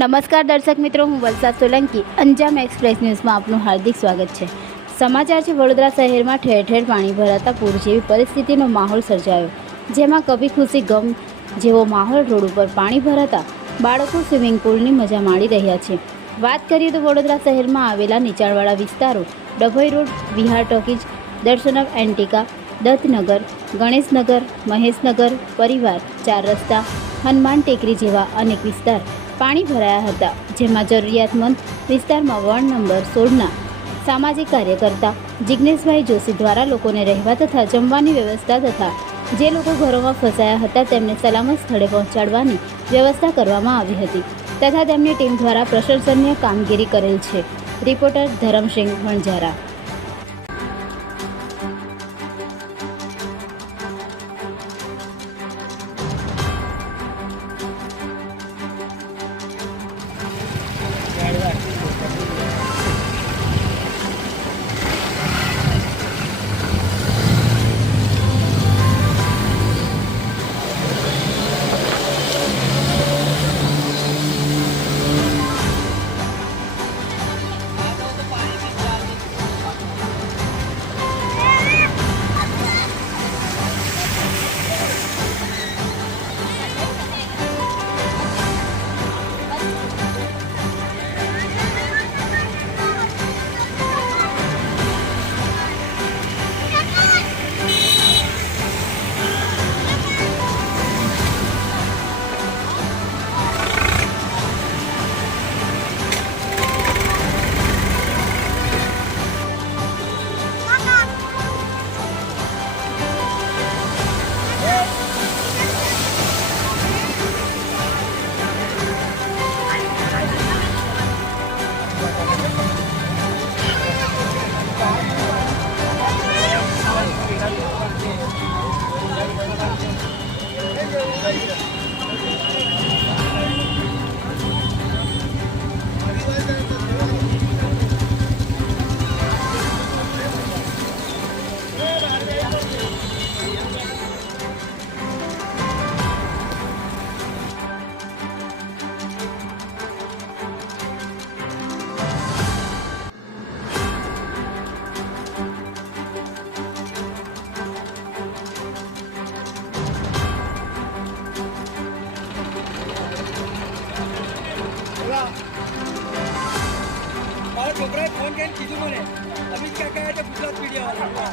નમસ્કાર દર્શક મિત્રો, હું વલસાડ સોલંકી અંજામ એક્સપ્રેસ ન્યૂઝમાં આપનું હાર્દિક સ્વાગત છે। સમાચાર છે, વડોદરા શહેરમાં ઠેર ઠેર પાણી ભરાતા પૂર જેવી પરિસ્થિતિનો માહોલ સર્જાયો, જેમાં કભી ખુશી ગમ જેવો માહોલ રોડ ઉપર પાણી ભરાતા બાળકો સ્વિમિંગ પુલની મજા માણી રહ્યા છે। વાત કરીએ તો વડોદરા શહેરમાં આવેલા નીચાણવાળા વિસ્તારો ડભોઈ રોડ, વિહાર ટોકીજ, દર્શનમ એન્ટિકા, દત્તનગર, ગણેશનગર, મહેશનગર, પરિવાર, ચાર રસ્તા, હનુમાન ટેકરી જેવા અનેક વિસ્તાર પાણી ભરાયા હતા, જેમાં જરૂરિયાતમંદ વિસ્તારમાં વોર્ડ નંબર 16ના સામાજિક કાર્યકર્તા જિગ્નેશભાઈ જોશી દ્વારા લોકોને રહેવા તથા જમવાની વ્યવસ્થા તથા જે લોકો ઘરોમાં ફસાયા હતા તેમને સલામત સ્થળે પહોંચાડવાની વ્યવસ્થા કરવામાં આવી હતી તથા તેમની ટીમ દ્વારા પ્રશંસનીય કામગીરી કરેલ છે। રિપોર્ટર ધરમસિંહ વણઝારા। મારા છોકરાએ ફોન કરીને કીધું મને અમિત કાકા એટલે ગુજરાત મીડિયાવાળા।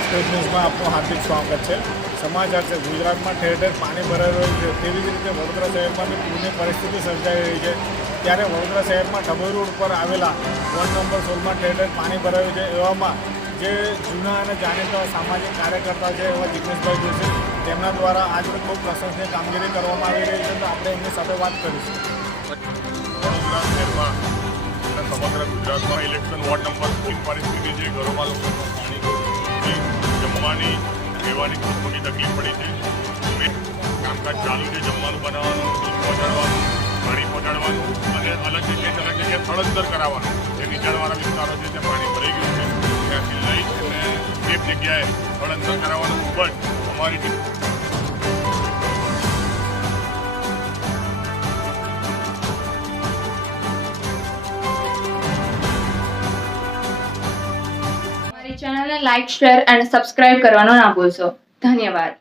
एक्सप्रेस न्यूज़માં આપનું હાર્દિક સ્વાગત છે। સમાચાર છે, ગુજરાતમાં ઠેર ઠેર પાણી ભરાઈ રહ્યું છે, તેવી જ રીતે વડોદરા શહેરમાં બી પૂરની પરિસ્થિતિ સર્જાઈ રહી છે। ત્યારે વડોદરા શહેરમાં ડભોઈ રોડ પર આવેલા વોર્ડ નંબર 16માં ઠેર ઠેર પાણી ભરાયું છે। એવામાં જે જૂના અને જાણીતા સામાજિક કાર્યકર્તા છે એવા જિગ્નેશભાઈ જોશી, તેમના દ્વારા આજરોજ બહુ પ્રશંસનીય કામગીરી કરવામાં આવી રહી છે, તો આપણે એમની સાથે વાત કરીશું। વડોદરા શહેરમાં અને સમગ્ર ગુજરાતમાં ઇલેક્શન વોર્ડ નંબર 16 પરિસ્થિતિ છે। ઘરોમાં લોકોને પાણી, જમવાની, રહેવાની ખૂબ મોટી તકલીફ પડી છે। કામકાજ ચાલુ છે, જમવાનું બનાવવાનું, દૂધ પહોંચાડવાનું, પાણી પહોંચાડવાનું અને અલગ જગ્યાએ સ્થળાંતર કરાવવાનું। જે નીચાણવાળા વિસ્તારો છે ત્યાં પાણી ભરાઈ ગયું છે, ત્યાંથી લઈ જગ્યાએ સ્થળ અંતર કરાવવાનું ખૂબ જ અમારી ટીમ અમારી ચેનલને લાઇક, શેર અને સબસ્ક્રાઇબ કરવાનું ના ભૂલશો. ધન્યવાદ.